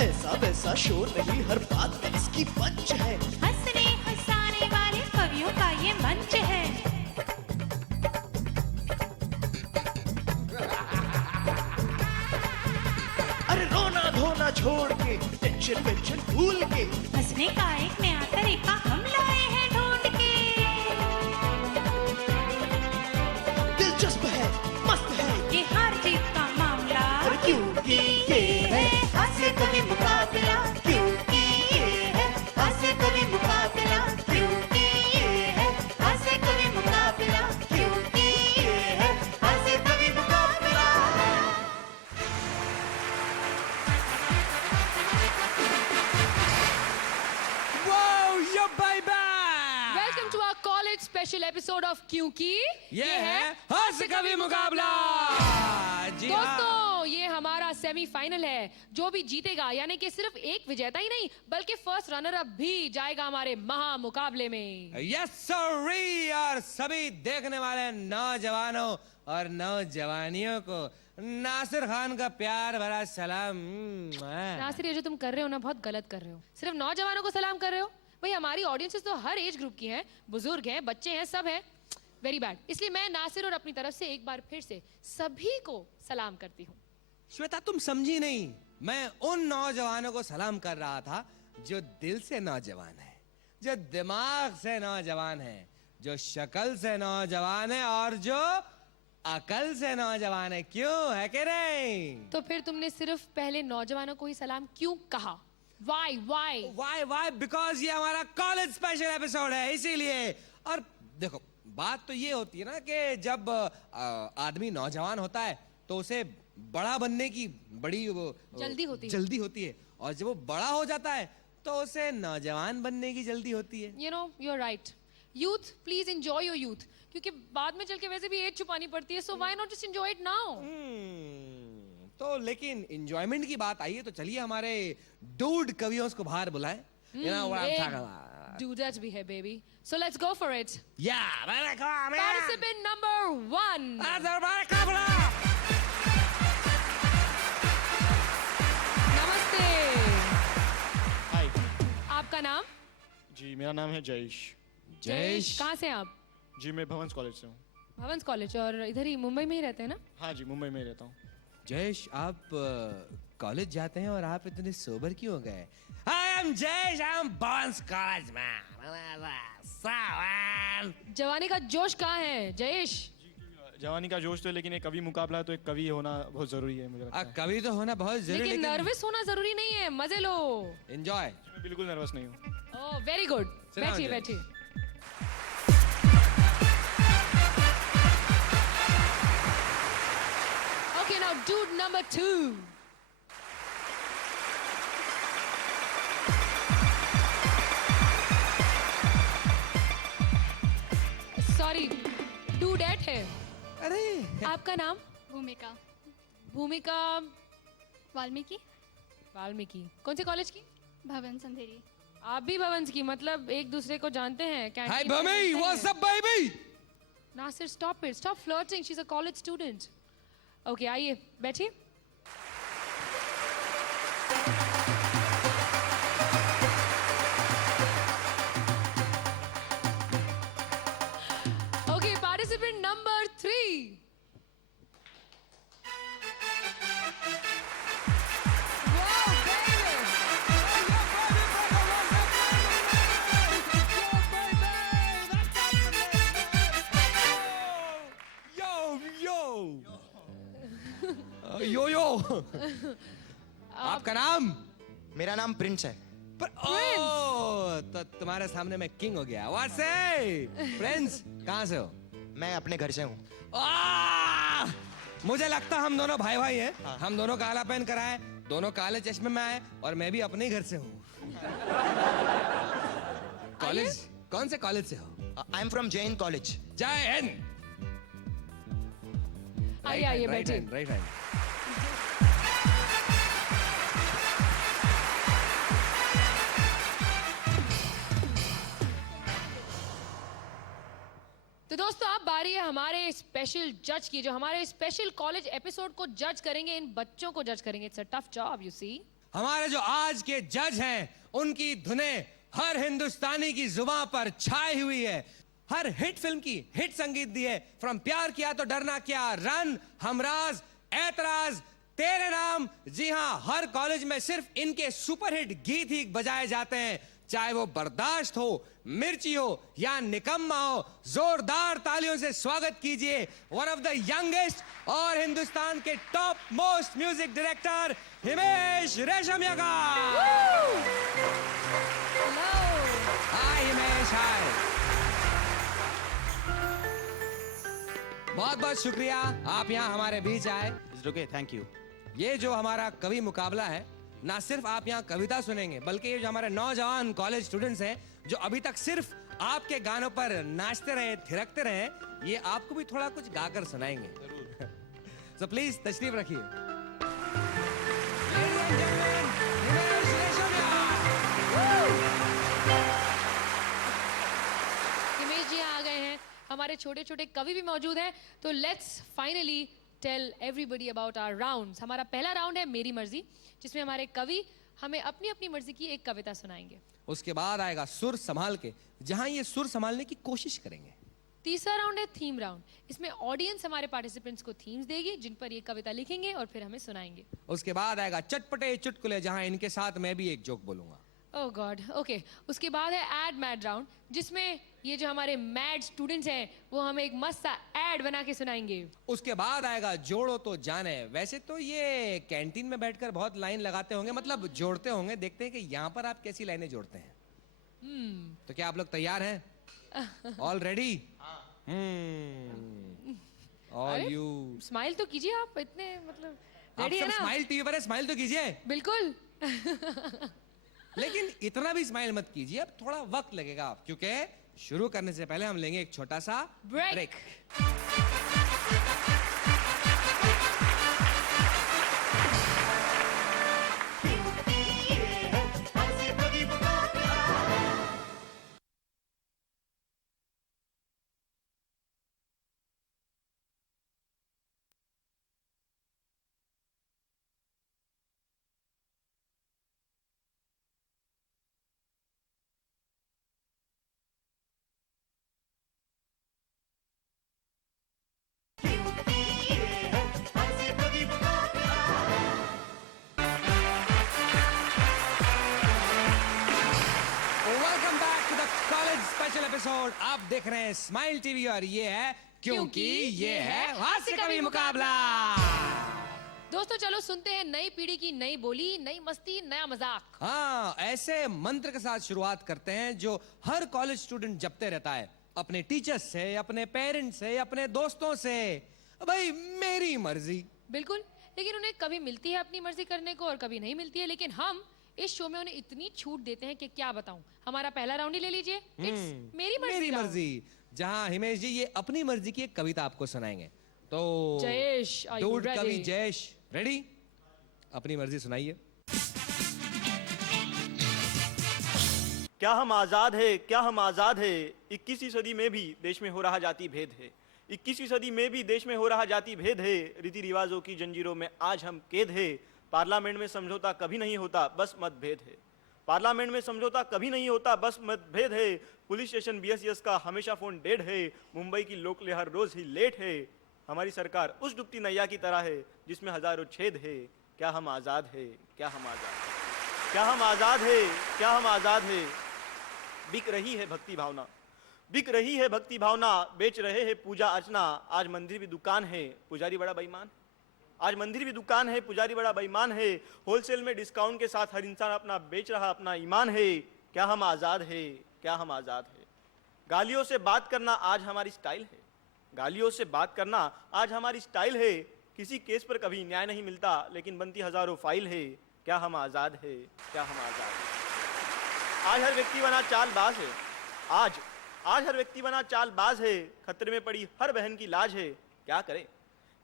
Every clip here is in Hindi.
ऐसा वैसा शोर नहीं, हर बात में इसकी पंच है। हंसने हंसाने वाले कवियों का ये मंच है। अरे रोना धोना छोड़ के, टेंशन वेंशन भूल के, हंसने का एक नया तरीका हम लाए हैं ढूंढ के। दिलचस्प है, मस्त है, ये हार जीत का मामला, और क्योंकि ये है हास्य कवि मुकाबला। क्योंकि ये है हास्य कवि मुकाबला, क्योंकि ये है हास्य कवि मुकाबला, क्योंकि ये है हास्य कवि मुकाबला। Whoa, yo baby! Welcome to our college special episode of क्योंकि ये है हास्य कवि मुकाबला। जी हाँ। दोस्तों ये हमारा सेमीफाइनल है। जो भी जीतेगा यानी कि सिर्फ एक विजेता ही नहीं बल्कि फर्स्ट रनर अप भी जाएगा हमारे महा मुकाबले में। यस सर, और सभी देखने वाले नौजवानों और नौजवानियों को नासिर खान का प्यार भरा सलाम। नासिर ये जो तुम कर रहे हो ना बहुत गलत कर रहे हो। सिर्फ नौजवानों को सलाम कर रहे हो। भाई हमारी ऑडियंसेस तो हर एज ग्रुप की हैं, बुजुर्ग हैं, बच्चे हैं, सब हैं। Very bad. इसलिए मैं नासिर और अपनी तरफ से एक बार फिर से सभी को सलाम करती हूँ। श्वेता तुम समझी नहीं, मैं उन नौजवानों को सलाम कर रहा था जो दिल से नौजवान है, जो दिमाग से नौजवान है, जो शक्ल से नौजवान है और जो अकल से नौजवान है। क्यों है कि नहीं? तो फिर तुमने सिर्फ पहले नौजवानों को ही सलाम क्यों कहा? Why? वाई बिकॉज ये हमारा कॉलेज स्पेशल एपिसोड है, इसीलिए। और देखो बात तो ये होती है ना कि जब आदमी नौजवान होता है तो उसे बड़ा बनने की बड़ी जल्दी होती है और जब वो बड़ा हो जाता है तो उसे नौजवान बनने की जल्दी होती है। You know, you're right. Youth, please enjoy your youth. क्योंकि बाद में चल के वैसे भी एज छुपानी पड़ती है, so why not just enjoy it now? तो लेकिन एंजॉयमेंट की बात आई है तो चलिए हमारे डूड कवियों को बाहर बुलाएं। You know what I'm talking about. Dudet भी है baby. So let's go for it. Yeah, very cool, man. Participant number 1. नमस्ते। हाय आपका नाम? जी, मेरा नाम है जयेश। जयेश। कहाँ से हैं आप? जी, मैं भवंस कॉलेज से हूँ। भवंस कॉलेज। और इधर ही मुंबई में ही रहते हैं ना? हाँ जी, मुंबई में ही रहता हूँ। जयेश आप कॉलेज जाते हैं और आप इतने सोबर क्यों हो गए? I am Jayesh, I am Bones College man. जवानी का जोश कहाँ है जयेश? जवानी का जोश तो, लेकिन एक कवि मुकाबला है तो एक कवि होना बहुत जरूरी है मुझे लगता है। कवि तो होना बहुत जरूरी लेकिन नर्वस होना जरूरी नहीं है, मजे लो। एंजॉय। जी, मैं बिल्कुल नर्वस नहीं हूँ। Oh very good. Sit down, बैठिए Jay. बैठिए। Okay, now dude number 2. Sorry, डूडेट है। अरे आपका नाम? भूमिका भूमिका वाल्मीकि वाल्मीकि। कौन से कॉलेज की? भवन संधेरी। आप भी भवंस की, मतलब एक दूसरे को जानते हैं। हाय कैंटीन में बमी, मिलते हैं। What's up baby? Nasir stop it, stop flirting, she is a college student. Okay आइए बैठिए। Okay participant number 3। Yo yo आपका नाम? मेरा नाम प्रिंस है। तो तुम्हारे सामने मैं किंग हो गया। What's up? प्रिंस कहाँ से हो? मैं अपने घर से हूँ। मुझे लगता हम दोनों भाई भाई हैं। हम दोनों काला पहन कर आए, दोनों काले चश्मे में आए और मैं भी अपने ही घर से हूँ। कॉलेज कौन से कॉलेज से हो? I am from Jain college. जय हिंद। आइए आइए बैठिए। Right hand. बारी है हमारे स्पेशल जज की, जो हमारे स्पेशल कॉलेज एपिसोड को जज करेंगे, इन बच्चों को जज करेंगे. It's a tough job, you see. हमारे जो आज के जज हैं, उनकी धुनें हर हिंदुस्तानी की जुबान पर छाई हुई है. हर हिट फिल्म की हिट संगीत दी है. फ्रॉम प्यार किया तो डरना क्या, रन, हमराज, ऐतराज, तेरे नाम. जी हाँ, हर कॉलेज में सिर्फ इनके सुपरहिट गीत ही बजाए जाते हैं. चाहे वो बर्दाश्त हो, मिर्ची हो या निकम्मा हो. जोरदार तालियों से स्वागत कीजिए वन ऑफ द यंगेस्ट और हिंदुस्तान के top most music director Himesh Reshammiya का. हाय हिमेश, हाय. बहुत बहुत शुक्रिया आप यहाँ हमारे बीच आए. Okay, thank you. ये जो हमारा कवि मुकाबला है, ना सिर्फ आप यहाँ कविता सुनेंगे, बल्कि ये जो हमारे नौजवान कॉलेज स्टूडेंट्स हैं, जो अभी तक सिर्फ आपके गानों पर नाचते रहे, थिरकते रहे, ये आपको भी थोड़ा कुछ गाकर सुनाएंगे. सो प्लीज तशरीफ रखिए. Ladies and gentlemen, Himesh Reshammiya. Himesh जी आ गए हैं, हमारे छोटे छोटे कवि भी मौजूद हैं. तो let's finally tell everybody about our rounds. हमारा पहला राउंड है मेरी मर्जी, जिसमें हमारे कवि हमें अपनी अपनी मर्जी की एक कविता सुनाएंगे. उसके बाद आएगा सुर संभाल के, जहां ये सुर संभालने की कोशिश करेंगे. तीसरा राउंड है थीम राउंड. इसमें ऑडियंस हमारे पार्टिसिपेंट्स को थीम्स देगी, जिन पर ये कविता लिखेंगे और फिर हमें सुनाएंगे. उसके बाद आएगा चटपटे चुटकुले, जहां इनके साथ मैं भी एक जोक बोलूंगा. ओह गॉड, ओके. उसके बाद है एड मैड राउंड, जिसमें ये जो हमारे मैड स्टूडेंट्स हैं वो हमें एक मस्त सा एड बना के सुनाएंगे. उसके बाद आएगा जोड़ो तो जाने. वैसे तो ये कैंटीन में बैठकर बहुत लाइन लगाते होंगे, मतलब जोड़ते होंगे. देखते हैं कि यहाँ पर आप कैसी लाइनें जोड़ते हैं. तो क्या आप लोग तैयार हैं? All ready? ऑल अरे, यू. स्माइल तो कीजिए आप, इतने मतलब आप रेडी है सब ना? स्माइल टीवी पर है, स्माइल तो कीजिए. बिल्कुल. लेकिन इतना भी स्माइल मत कीजिए, अब थोड़ा वक्त लगेगा, क्योंकि शुरू करने से पहले हम लेंगे एक छोटा सा break. Welcome back to the college special episode. आप देख रहे हैं स्माइल टीवी और ये है क्योंकि ये है हास्य कवि मुकाबला. दोस्तों चलो सुनते हैं नई पीढ़ी की नई बोली, नई मस्ती, नया मजाक. हाँ, ऐसे मंत्र के साथ शुरुआत करते हैं जो हर कॉलेज स्टूडेंट जपते रहता है, अपने टीचर्स से, अपने पेरेंट्स से, अपने दोस्तों से. भाई मेरी मर्जी. बिल्कुल, लेकिन उन्हें कभी मिलती है अपनी मर्जी करने को और कभी नहीं मिलती है. लेकिन हम इस शो में उन्हें इतनी छूट देते हैं कि क्या बताऊं. हमारा पहला राउंड ही ले लीजिए. इट्स मेरी मर्जी. मेरी राउंड. मर्जी, जहां हिमेश जी ये अपनी मर्जी की एक कविता आपको सुनाएंगे. तो Jayesh, are you dude ready? कवि जयेश, रेडी? अपनी मर्जी सुनाइए. क्या हम आज़ाद है, क्या हम आज़ाद है. 21वीं सदी में भी देश में हो रहा जाति भेद है. 21वीं सदी में भी देश में हो रहा जाति भेद है. रीति रिवाजों की जंजीरों में आज हम कैद है. पार्लियामेंट में समझौता कभी नहीं होता, बस मतभेद है. पार्लियामेंट में समझौता कभी नहीं होता, बस मतभेद है. पुलिस स्टेशन BSES का हमेशा फोन डेड है. मुंबई की लोकल हर रोज ही लेट है. हमारी सरकार उस डूबती नैया की तरह है जिसमें हजारों छेद है. क्या हम आज़ाद है, क्या हम आज़ाद है, क्या हम आज़ाद है, क्या हम आज़ाद है. बिक रही है भक्ति भावना, बिक रही है भक्ति भावना. बेच रहे हैं पूजा अर्चना. आज मंदिर भी दुकान है, पुजारी बड़ा बेईमान. आज मंदिर भी दुकान है, पुजारी बड़ा बेईमान है. होलसेल में डिस्काउंट के साथ हर इंसान अपना बेच रहा अपना ईमान है. क्या हम आज़ाद है, क्या हम आज़ाद है. गालियों से बात करना आज हमारी स्टाइल है. गालियों से बात करना आज हमारी स्टाइल है. किसी केस पर कभी न्याय नहीं मिलता, लेकिन बनती हजारों फाइल है. क्या हम आज़ाद है, क्या हम आज़ाद है. आज हर व्यक्ति बना चालबाज है. आज हर व्यक्ति बना चालबाज है. खतरे में पड़ी हर बहन की लाज है. क्या करे,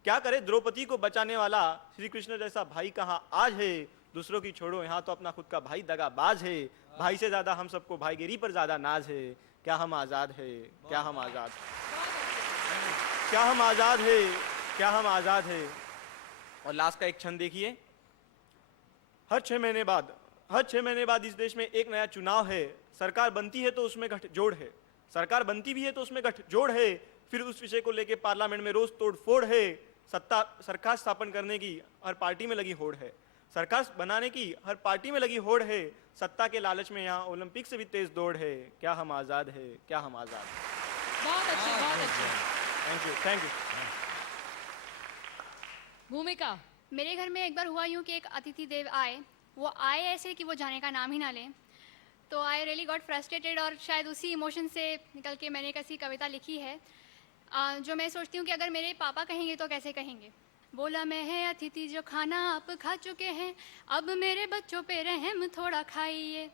क्या करे द्रौपदी को बचाने वाला. श्री कृष्ण जैसा भाई कहाँ आज है. दूसरों की छोड़ो, यहाँ तो अपना खुद का भाई दगाबाज है. भाई से ज्यादा हम सबको भाईगिरी पर ज्यादा नाज है. क्या हम आज़ाद है, क्या हम आज़ाद है. क्या हम आजाद है, क्या हम आजाद है। और लास्ट का एक छंद देखिए। हर 6 महीने बाद इस देश में एक नया चुनाव है। सरकार बनती है तो उसमें गठजोड़ है, सरकार बनती भी है तो उसमें गठजोड़ है। फिर उस विषय को लेकर पार्लियामेंट में रोज तोड़फोड़ है। सरकार स्थापन करने की हर पार्टी में लगी होड़ है, सरकार बनाने की हर पार्टी में लगी होड़ है। सत्ता के लालच में यहाँ ओलंपिक से भी तेज दौड़ है। क्या हम आजाद है, क्या हम आजाद है। बहुत अच्छे, बहुत अच्छे। Thank you, thank you. भूमिका, मेरे घर में एक बार हुआ यूं कि एक अतिथि देव आए। वो आए ऐसे कि वो जाने का नाम ही ना लें। तो आई रियली गॉट फ्रस्ट्रेटेड और शायद उसी इमोशन से निकल के मैंने एक ऐसी कविता लिखी है जो मैं सोचती हूँ कि अगर मेरे पापा कहेंगे तो कैसे कहेंगे। बोला मैं है अतिथि जो खाना आप खा चुके हैं, अब मेरे बच्चों पे रहम थोड़ा खाइए।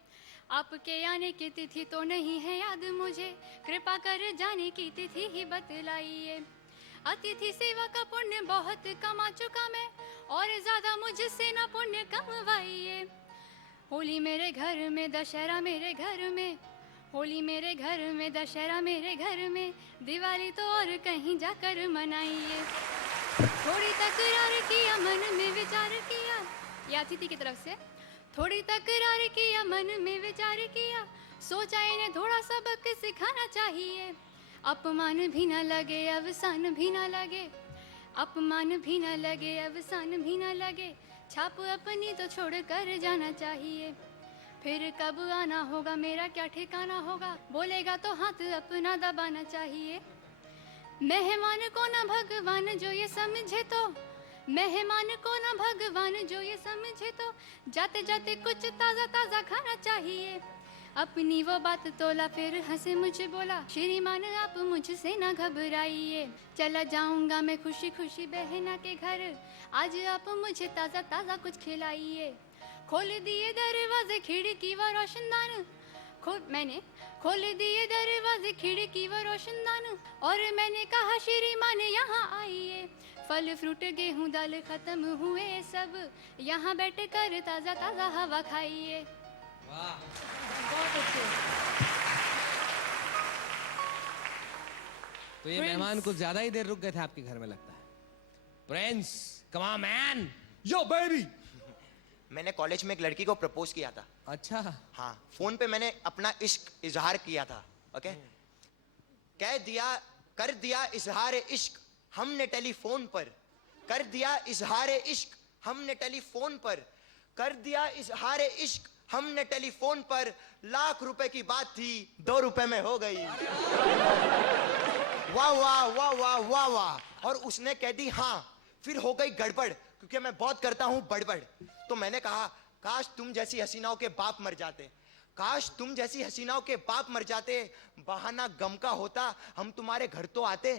आपके आने की तिथि तो नहीं है याद मुझे, कृपा कर जाने की तिथि ही बतलाइए। अतिथि सेवा का पुण्य बहुत कमा चुका मैं, और ज्यादा मुझसे ना पुण्य कमवाइए। होली मेरे घर में, दशहरा मेरे घर में, होली मेरे घर में, दशहरा मेरे घर में, दिवाली तो और कहीं जाकर मनाइए। थोड़ी तकरार किया, मन में विचार किया, ये अतिथि की तरफ से। थोड़ी तकरार किया, मन में विचार किया, सोचा इन्हें थोड़ा सबक सिखाना चाहिए। अपमान भी ना लगे, अवसान भी ना लगे, अपमान भी ना लगे, अवसान भी ना लगे। छाप अपनी तो छोड़ कर जाना चाहिए। फिर कब आना होगा मेरा क्या ठिकाना होगा, बोलेगा तो हाथ अपना दबाना चाहिए। मेहमान को ना भगवान जो ये समझे तो, मेहमान को ना भगवान जो ये समझे तो, जाते जाते कुछ ताजा ताजा खाना चाहिए। अपनी वो बात तोला, फिर हंसे मुझे बोला, श्रीमान आप मुझसे ना घबराइए। चला जाऊंगा मैं खुशी खुशी बहना के घर, आज आप मुझे ताजा ताजा कुछ खिलाइए। खोल दिए दरवाजे खिड़की व रोशनदान, मैंने खोल दिए दरवाजे खिड़की व रोशनदान, और मैंने कहा श्रीमान यहाँ आइए। फल फ्रूट गेहूं दाल खत्म हुए सब, यहाँ बैठ कर ताजा ताजा हवा खाइए। बहुत अच्छे। तो ये मेहमान कुछ ज्यादा ही देर रुक गए थे आपके घर में लगता है। Prince, come on man, yo baby. मैंने कॉलेज में एक लड़की को प्रपोज किया था। अच्छा, हाँ, फोन पे मैंने अपना इश्क इजहार किया था। ओके, कर दिया इजहार इश्क हमने टेलीफोन पर, कर दिया इजहार इश्क हमने टेलीफोन पर, कर दिया इजहार इश्क हमने टेलीफोन पर। लाख रुपए की बात थी 2 रुपए में हो गई। वाह वाह वाह वाह वाह वाह। और उसने कह दी हाँ। फिर हो गई गड़बड़, क्योंकि मैं बहुत करता हूं बड़बड़। तो मैंने कहा काश तुम जैसी हसीनाओं के बाप मर जाते, काश तुम जैसी हसीनाओं के बाप मर जाते। बहाना गम का होता, हम तुम्हारे घर तो आते।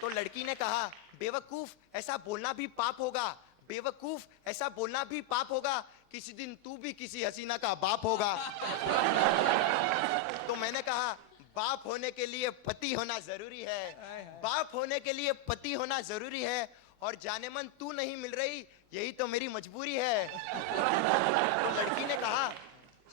तो लड़की ने कहा बेवकूफ ऐसा बोलना भी पाप होगा, बेवकूफ ऐसा बोलना भी पाप होगा, किसी दिन तू भी किसी हसीना का बाप होगा। तो मैंने कहा बाप होने के लिए पति होना जरूरी है, बाप होने के लिए पति होना जरूरी है, और जाने मन तू नहीं मिल रही यही तो मेरी मजबूरी है। तो लड़की ने कहा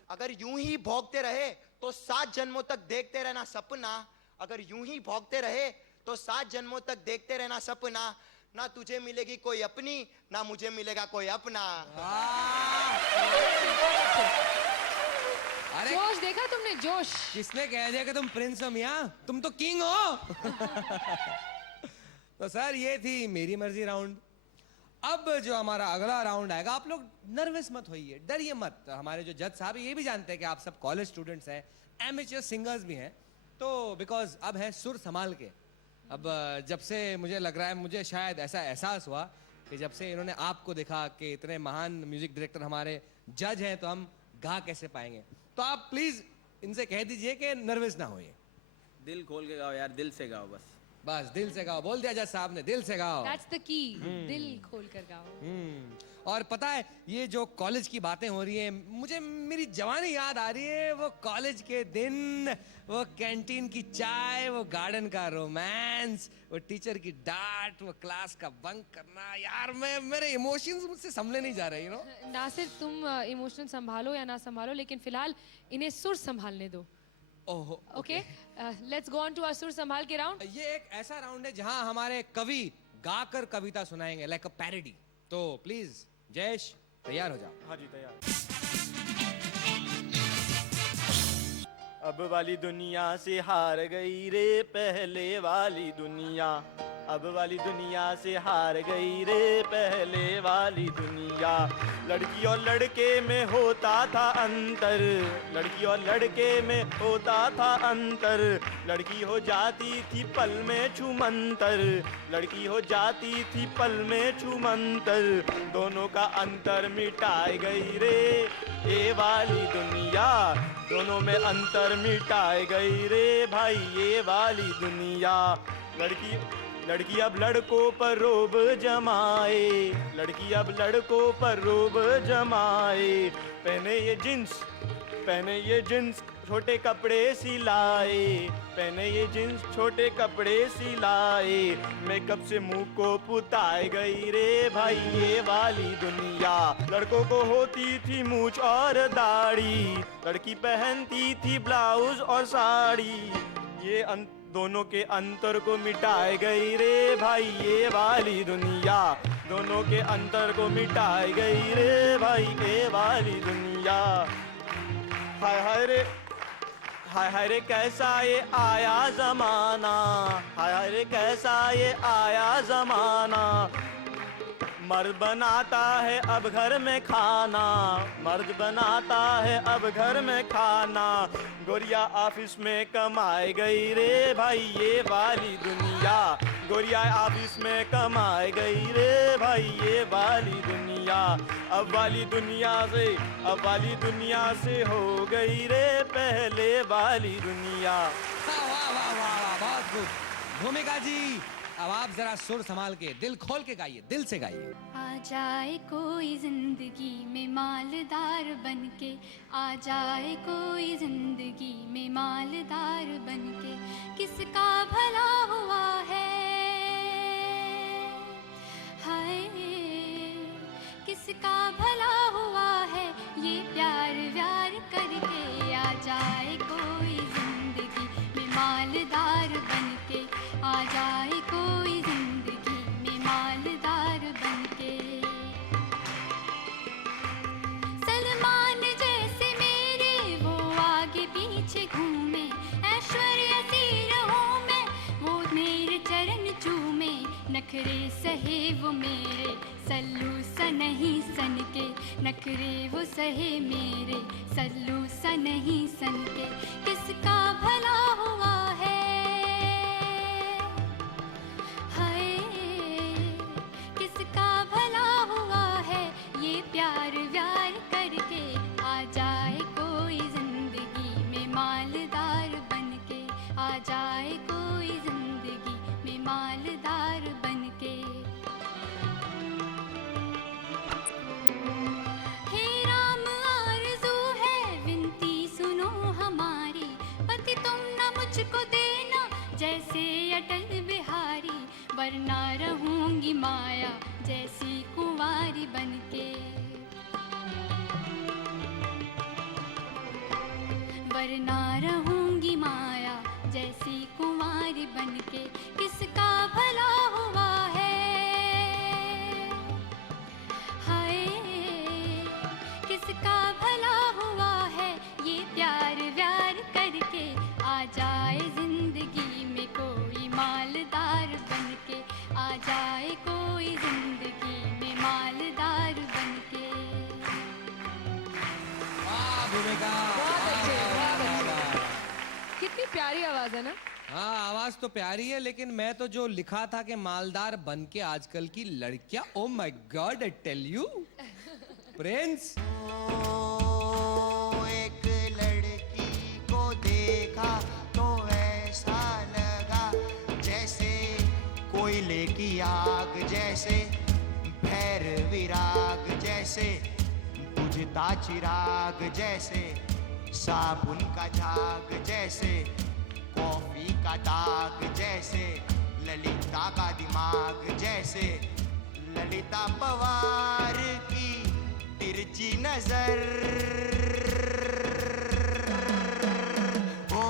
अगर यूं ही भौंकते रहे तो 7 जन्मों तक देखते रहना सपना, अगर यूं ही भौंकते रहे तो 7 जन्मों तक देखते रहना सपना। ना तुझे मिलेगी कोई अपनी, ना मुझे मिलेगा कोई अपना। अरे जोश देखा तुमने, जोश। किसने कह दिया कि तुम प्रिंस हो मियां? तुम तो किंग हो। तो सर ये थी मेरी मर्जी राउंड। अब जो हमारा अगला राउंड आएगा, आप लोग नर्वस मत होइए, डरिए मत। हमारे जो जज साहब ये भी जानते हैं कि आप सब कॉलेज स्टूडेंट्स हैं, एमेच्योर सिंगर्स भी हैं, तो बिकॉज अब है सुर संभाल के। अब जब से मुझे लग रहा है, मुझे शायद ऐसा एहसास हुआ कि जब से इन्होंने आपको देखा कि इतने महान म्यूजिक डायरेक्टर हमारे जज हैं, तो हम गा कैसे पाएंगे। तो आप प्लीज इनसे कह दीजिए कि नर्वस ना होइए। दिल खोल के गाओ यार, दिल से गाओ बस। बस दिल से गाओ, बोल दिया जज साहब ने, दिल से गाओ। That's the key, दिल खोल कर गाओ। और पता है ये जो कॉलेज की बातें हो रही हैं, मुझे मेरी जवानी याद आ रही है। वो कॉलेज के दिन, वो कैंटीन की चाय, वो गार्डन का रोमांस, वो टीचर की डांट, वो क्लास का बंक करना। यार मैं, मेरे इमोशंस मुझसे संभले नहीं जा रहे, यू नो। नासिर तुम इमोशनल संभालो या ना संभालो, लेकिन फिलहाल इन्हें सुर संभालने दो। ओहो okay let's go on to असुर संभाल के राउंड. ये एक ऐसा राउंड है जहां हमारे कवि गाकर कविता सुनाएंगे लाइक अ पैरोडी. तो प्लीज जयेश तैयार हो जाओ. हाँ जी तैयार. अब वाली दुनिया से हार गई रे पहले वाली दुनिया. अब वाली दुनिया से हार गई रे पहले वाली दुनिया. लड़की और लड़के में होता था अंतर. लड़की और लड़के में होता था अंतर. लड़की हो जाती थी पल में छुमंतर. लड़की हो जाती थी पल में छुमंतर. दोनों का अंतर मिटाई गई रे ये वाली दुनिया. दोनों में अंतर मिटाई गई रे भाई ये वाली दुनिया. लड़की अब लड़कों पर रोब जमाए. लड़की अब लड़कों पर रोब जमाए. पहने ये जींस छोटे कपड़े सिलाए. पहने ये जींस छोटे कपड़े सिलाए. मेकअप से मुंह को पुताई गई रे भाई ये वाली दुनिया. लड़कों को होती थी मूंछ और दाढ़ी. लड़की पहनती थी ब्लाउज और साड़ी. ये दोनों के अंतर को मिटाई गई रे भाई ये वाली दुनिया. दोनों के अंतर को मिटाई गई रे भाई ये वाली दुनिया. हाय हाय रे हाय हाय रे कैसा ये आया जमाना. हाय हाय रे कैसा ये आया जमाना. मर्द बनाता है अब घर में खाना. मर्द बनाता है अब घर में खाना. गोरिया ऑफिस में कमाई गई रे भाई ये वाली दुनिया. गोरिया ऑफिस में कमाई गई रे भाई ये वाली दुनिया. अब वाली दुनिया से हो गई रे पहले वाली दुनिया. वाह वाह वाह वाह बहुत गुड. भूमिका जी अब आप जरा सुर संभाल के दिल खोल के गाइए. दिल से गाइए. आ जाए कोई जिंदगी में मालदार बनके. आ जाए कोई जिंदगी में मालदार बनके. किसका भला हुआ है हाय. किसका भला हुआ है ये प्यार व्यार करके. आ जाए कोई जिंदगी में मालदार बनके. आ जाए कोई जिंदगी में मालदार बनके. सलमान जैसे मेरे वो आगे पीछे घूमे. ऐश्वर्या सी रहूं मैं वो मेरे चरण चूमे. नखरे सहे वो मेरे सल्लू सा नहीं सन के. नखरे वो सहे मेरे सल्लू सा नहीं सन के. किसका भला हुआ है हाय. किसका भला हुआ है ये प्यार व्यार करके. आ जाए कोई जिंदगी में मालदार बनके. आ जाए कोई जिंदगी में मालदार बनके. हे राम आरज़ू है विनती सुनो हमारी. पति तुम न मुझको देना जैसे अटल बिहारी. वरना रहूंगी माया जैसी कुंवारी बनके. वरना रहूंगी माया जैसी कुंवारी बनके. किसका भला हुआ है हाय. किसका भला हुआ है ये प्यार व्यार करके. आ जाए जिंदगी में कोई मालदार बनके. आ जाए कोई जिंदगी में मालदार बनके. वाह भूमिका. कितनी प्यारी आवाज है ना. हाँ आवाज तो प्यारी है लेकिन मैं तो जो लिखा था कि मालदार बन के आजकल की लड़कियां. Oh my God I tell you prince. एक लड़की को देखा तो ऐसा लगा जैसे कोयले की आग. जैसे भैरवी राग. जैसे बुझता चिराग. जैसे साबुन का झाग. जैसे कॉफी का दाग. जैसे ललिता का दिमाग. जैसे ललिता पवार की तिरछी नजर. ओ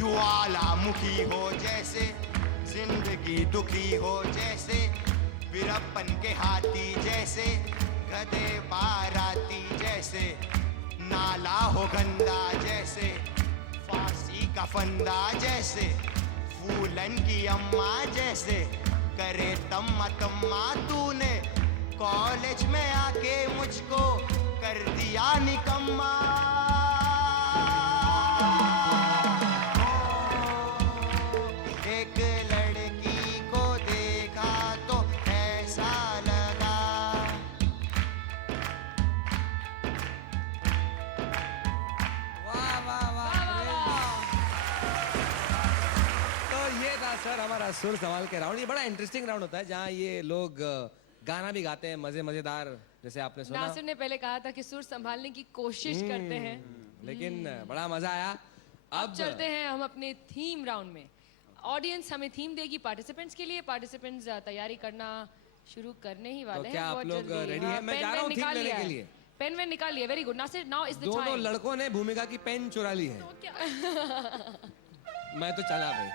ज्वालामुखी हो जैसे, जिंदगी दुखी हो जैसे, वीरप्पन के हाथी जैसे, गधे बाराती जैसे, नाला हो गंदा जैसे, फांसी का फंदा जैसे, फूलन की अम्मा जैसे, करे तम्मा तम्मा तूने कॉलेज में आके मुझको कर दिया निकम्मा। एक लड़की को देखा तो ऐसा लगा, वाह वाह वाह। तो ये था सर हमारा सुर सवाल के राउंड। ये बड़ा इंटरेस्टिंग राउंड होता है जहाँ ये लोग गाना भी गाते हैं, मजेदार, जैसे आपने सुना। नासिर ने पहले कहा था कि सुर संभालने की कोशिश करते हैं, लेकिन बड़ा मजा आया। अब चलते हैं हम अपने थीम राउंड में। ऑडियंस हमें थीम देगी पार्टिसिपेंट्स के लिए। पार्टिसिपेंट्स तैयारी करना शुरू करने ही वाले हैं। क्या आप बहुत लोग जल्दी। रेडी हैं? मैं पेन जा रहा वेन हूँ थीम निकाल लेने लिया के है। लिए। पेन वेन निकाल लिया। Very good Nasir, now is the दोनों टाइम। लड़कों ने भूमिका की पेन चुरा ली है। मैं तो चला भाई।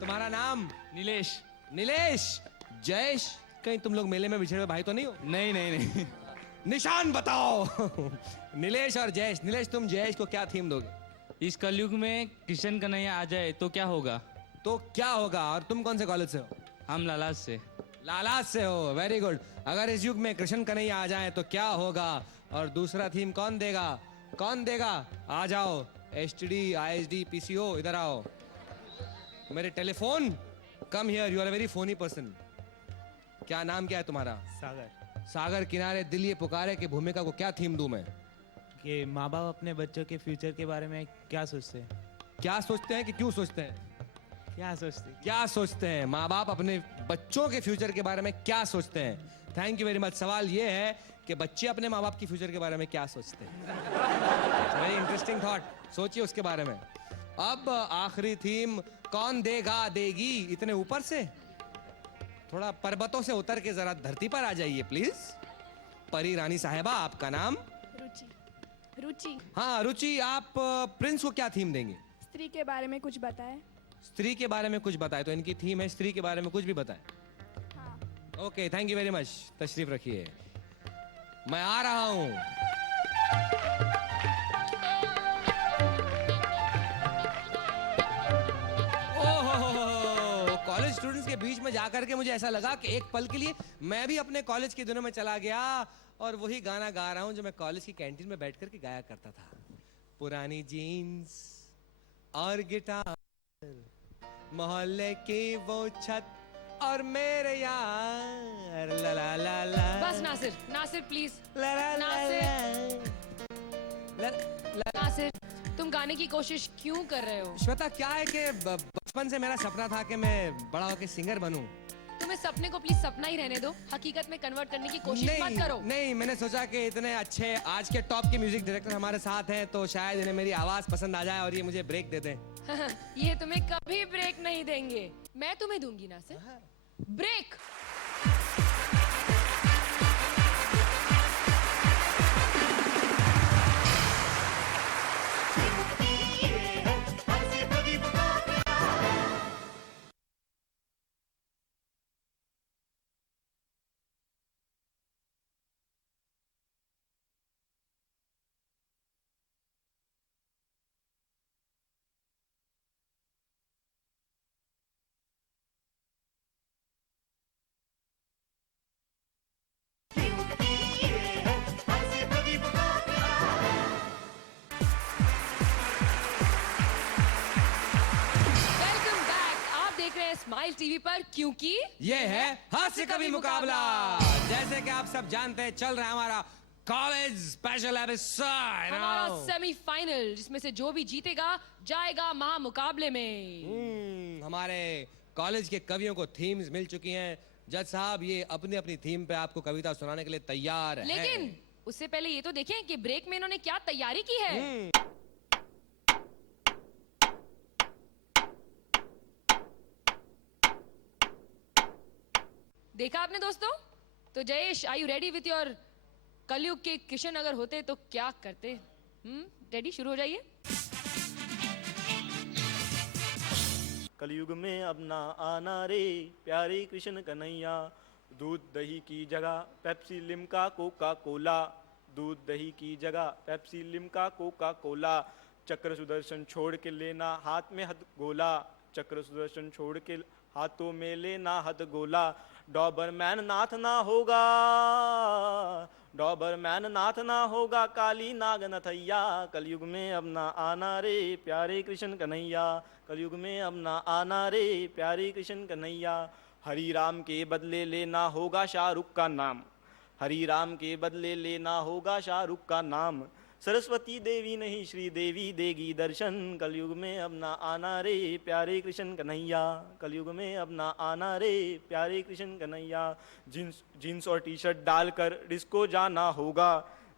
तुम्हारा नाम? नीलेश। नीलेश। जयेश, कहीं तुम लोग मेले में बिछड़े हुए भाई तो नहीं हो? नहीं नहीं नहीं। निशान बताओ। नीलेश और जयेश। नीलेश, तुम जयेश को क्या थीम दोगे? इस कलयुग में कृष्ण कन्हैया आ जाए तो क्या होगा? तो क्या होगा? और तुम कौन से कॉलेज से हो? हम लालाज से। लालाज से हो, वेरी गुड। अगर इस युग में कृष्ण कन्हैया आ जाए तो क्या होगा? और दूसरा थीम कौन देगा? कौन देगा? आ जाओ। STD, ISD, PCO, इधर आओ। मेरे telephone, come here, you are a very phoney person. क्या नाम क्या है तुम्हारा? सागर। सागर किनारे दिल ये पुकारे की भूमिका को क्या थीम दूं मैं? कि माँ बाप अपने बच्चों के फ्यूचर के बारे में क्या सोचते हैं? क्या सोचते हैं कि क्यों सोचते हैं? क्या सोचते हैं? क्या सोचते हैं? माँ बाप अपने बच्चों के फ्यूचर के बारे में क्या सोचते हैं? Thank you very much. सवाल ये है कि बच्चे अपने माँ बाप की फ्यूचर के बारे में क्या सोचते हैं? Very interesting thought. सोचिए उसके बारे में। अब आखिरी थीम, कौन देगा देगी। इतने ऊपर से थोड़ा पर्वतों से उतर के जरा धरती पर आ जाइए प्लीज। परी रानी साहिबा, आपका नाम? रुचि। रुचि। हाँ रुचि, आप प्रिंस को क्या थीम देंगे? स्त्री के बारे में कुछ बताएं। स्त्री के बारे में कुछ बताए, तो इनकी थीम है स्त्री के बारे में कुछ भी बताए। हाँ। Okay, thank you very much. तशरीफ रखिए, मैं आ रहा हूं। ओहो, कॉलेज स्टूडेंट्स के बीच में जाकर के मुझे ऐसा लगा कि एक पल के लिए मैं भी अपने कॉलेज के दिनों में चला गया और वही गाना गा रहा हूं जो मैं कॉलेज की कैंटीन में बैठ करके गाया करता था। पुरानी जीन्स और गिटार, मोहल्ले की वो छत और मेरे यार, ला ला ला ला। बस नासिर, नासिर प्लीज। ला ला ला नासिर। ला ला। नासिर, तुम गाने की कोशिश क्यों कर रहे हो? श्वेता, क्या है कि बचपन से मेरा सपना था कि मैं बड़ा होकर सिंगर बनूं। तुम्हें सपने को प्लीज सपना ही रहने दो, हकीकत में कन्वर्ट करने की कोशिश मत करो। नहीं, मैंने सोचा कि इतने अच्छे आज के टॉप के म्यूजिक डायरेक्टर हमारे साथ हैं तो शायद इन्हें मेरी आवाज पसंद आ जाए और ये मुझे ब्रेक दे दें। ये तुम्हें कभी ब्रेक नहीं देंगे। मैं तुम्हें दूंगी नासिर ब्रेक। स्माइल टीवी पर, क्योंकि ये है हास्य कवि मुकाबला। जैसे कि आप सब जानते हैं, चल रहा है हमारा कॉलेज स्पेशल एपिसोड, हमारा सेमीफाइनल, जिसमें से जो भी जीतेगा जाएगा महामुकाबले में। हमारे कॉलेज के कवियों को थीम्स मिल चुकी हैं। जज साहब ये अपनी अपनी थीम पे आपको कविता सुनाने के लिए तैयार हैं। लेकिन उससे पहले ये तो देखें कि ब्रेक में इन्होंने क्या तैयारी की है। देखा आपने दोस्तों? तो Jayesh, are you ready with your कलयुग के किशन अगर होते तो क्या करते? रेडी? शुरू हो जाइए। कलयुग में अब ना आना रे प्यारे कृष्ण कन्हैया, दूध दही की जगह पेप्सी लिम्का कोका कोला, दूध दही की जगह पेप्सी लिम्का कोका कोला, चक्र सुदर्शन छोड़ के लेना हाथ में हथ गोला, चक्र सुदर्शन छोड़ के हाथों में लेना हथ गोला, डॉबरमैन नाथ ना होगा, डॉबरमैन नाथ ना होगा काली नाग नथैया, कलयुग में अब ना आना रे प्यारे कृष्ण कन्हैया, कलयुग में अब ना आना रे प्यारे कृष्ण कन्हैया, हरि राम के बदले लेना होगा शाहरुख का नाम, हरि राम के बदले लेना होगा शाहरुख का नाम, सरस्वती देवी नहीं श्री देवी देगी दर्शन, कलयुग में अब ना आना रे प्यारे कृष्ण कन्हैया, कलयुग में अब ना आना रे प्यारे कृष्ण कन्हैया, जीन्स और टी शर्ट डालकर डिस्को जाना होगा,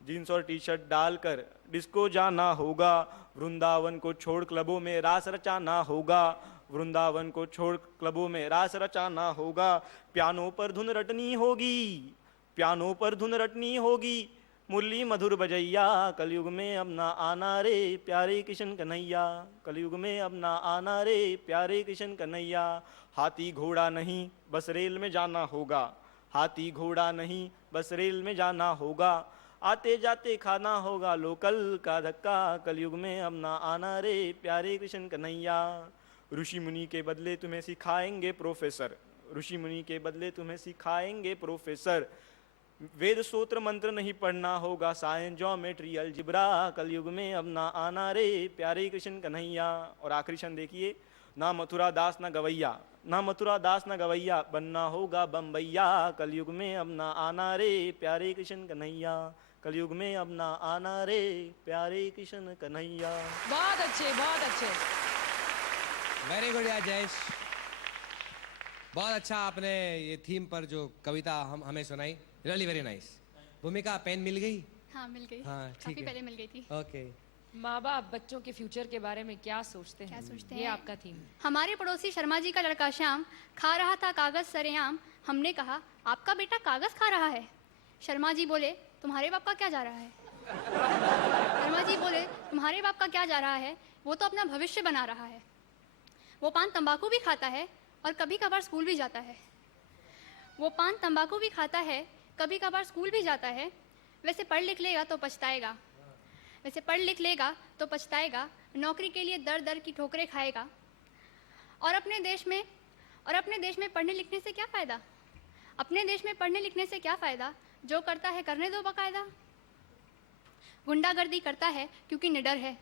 जीन्स और टी शर्ट डालकर डिस्को जाना होगा, वृंदावन को छोड़ क्लबों में रास रचाना होगा, वृंदावन को छोड़ क्लबों में रास रचाना होगा, पियानो पर धुन रटनी होगी, पियानो पर धुन रटनी होगी, मुरली मधुर बजैया, कलयुग में अब ना आना रे प्यारे कृष्ण कन्हैया, कलयुग में अब ना आना रे प्यारे कृष्ण कन्हैया, हाथी घोड़ा नहीं बस रेल में जाना होगा, हाथी घोड़ा नहीं बस रेल में जाना होगा, आते जाते खाना होगा लोकल का धक्का, कलयुग में अब ना आना रे प्यारे कृष्ण कन्हैया, ऋषि मुनि के बदले तुम्हें सिखाएंगे प्रोफेसर, ऋषि मुनि के बदले तुम्हें सिखाएंगे प्रोफेसर, वेद सूत्र मंत्र नहीं पढ़ना होगा साइंस ज्योमेट्री अलजिब्रा, कलयुग में अब ना आना रे प्यारे कृष्ण कन्हैया। और आखिरी क्षण देखिए, ना मथुरा दास ना गवैया, ना मथुरा दास ना गवैया, बनना होगा बम्बैया, कलयुग में अब ना आना रे प्यारे कृष्ण कन्हैया, कलयुग में अब ना आना रे प्यारे कृष्ण कन्हैया। बहुत अच्छे, बहुत अच्छे। वेरी गुड यार जयेश, बहुत अच्छा आपने ये थीम पर जो कविता हमें सुनाई, रियली वेरी नाइस। भूमिका पेन मिल गई? हाँ मिल गई, हाँ, ठीक काफी है। पहले मिल गई थी। ओके। माँ बाप बच्चों के फ्यूचर के बारे में क्या सोचते हैं? क्या सोचते ये हैं? आपका थीम। हमारे पड़ोसी शर्मा जी का लड़का श्याम खा रहा था कागज सरेआम, हमने कहा आपका बेटा कागज खा रहा है। शर्मा जी बोले तुम्हारे बाप का क्या जा रहा है? शर्मा जी बोले तुम्हारे बाप का क्या जा रहा है, वो तो अपना भविष्य बना रहा है। वो पान तंबाकू भी खाता है और कभी कभार स्कूल भी जाता है। वो पान तंबाकू भी खाता है, कभी कभार स्कूल भी जाता है। वैसे पढ़ लिख लेगा तो पछताएगा, वैसे पढ़ लिख लेगा तो पछताएगा, नौकरी के लिए दर दर की ठोकरें खाएगा। और अपने देश में पढ़ने लिखने से क्या फ़ायदा? अपने देश में पढ़ने लिखने से क्या फ़ायदा? जो करता है करने दो बाकायदा। गुंडागर्दी करता है क्योंकि निडर है,